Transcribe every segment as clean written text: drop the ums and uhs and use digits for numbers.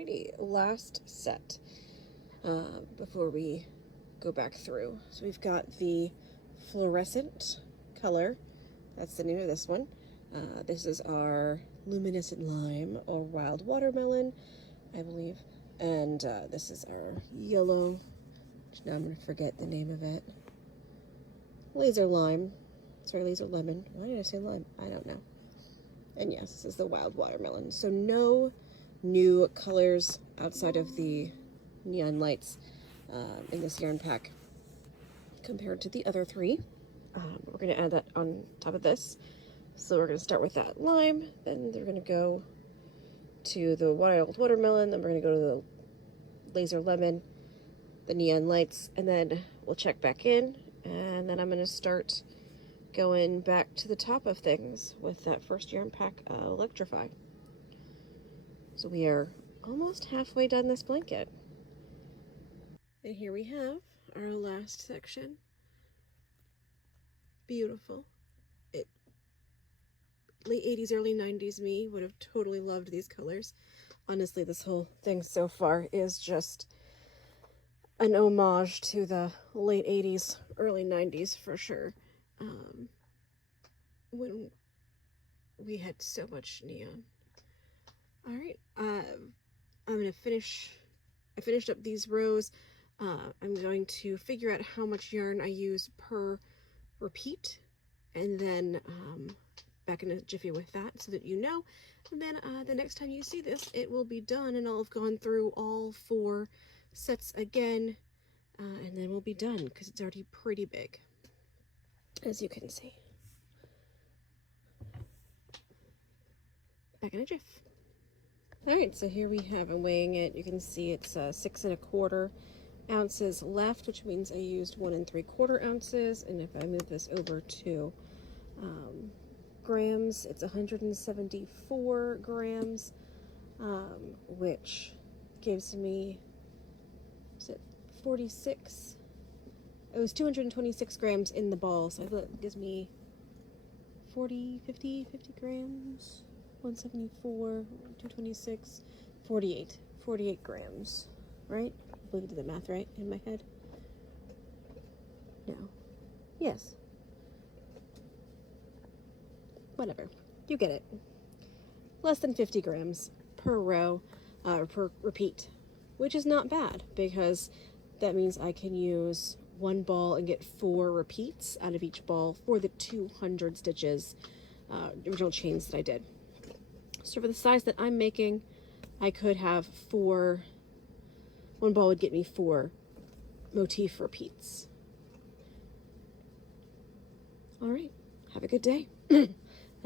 Alrighty, last set before we go back through. So we've got the fluorescent color. That's the name of this one. This is our luminescent lime or wild watermelon, I believe. And this is our yellow, which now I'm going to forget the name of it. Laser lime. Sorry, laser lemon. Why did I say lime? I don't know. And yes, this is the wild watermelon. So no new colors outside of the neon lights in this yarn pack compared to the other three. We're going to add that on top of this. So we're going to start with that lime, then we're going to go to the wild watermelon, then we're going to go to the laser lemon, the neon lights, and then we'll check back in, and then I'm going to start going back to the top of things with that first yarn pack, Electrify. So we are almost halfway done this blanket. And here we have our last section. Beautiful. Late 80s, early 90s me would have totally loved these colors. Honestly, this whole thing so far is just an homage to the late 80s, early 90s for sure. When we had so much neon. Alright, I'm going to I finished up these rows. I'm going to figure out how much yarn I use per repeat, and then back in a jiffy with that so that you know. And then the next time you see this, it will be done and I'll have gone through all 4 sets again, and then we'll be done because it's already pretty big, as you can see. Back in a jiff. Alright, so here we have, I'm weighing it. You can see it's 6 1/4 ounces left, which means I used 1 3/4 ounces. And if I move this over to grams, it's 174 grams, which gives me, is it 46? It was 226 grams in the ball, so that gives me 50 grams. 174, 226, 48 grams, right? I believe I did the math right in my head. No. Yes. Whatever. You get it. Less than 50 grams per row, per repeat, which is not bad because that means I can use 1 ball and get 4 repeats out of each ball for the 200 stitches, original chains that I did. So for the size that I'm making, I could have 1 ball would get me 4 motif repeats. All right, have a good day. And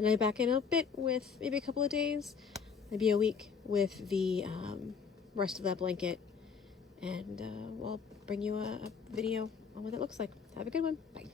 I'm back in a bit with maybe a couple of days, maybe a week with the rest of that blanket. And we'll bring you a video on what it looks like. Have a good one. Bye.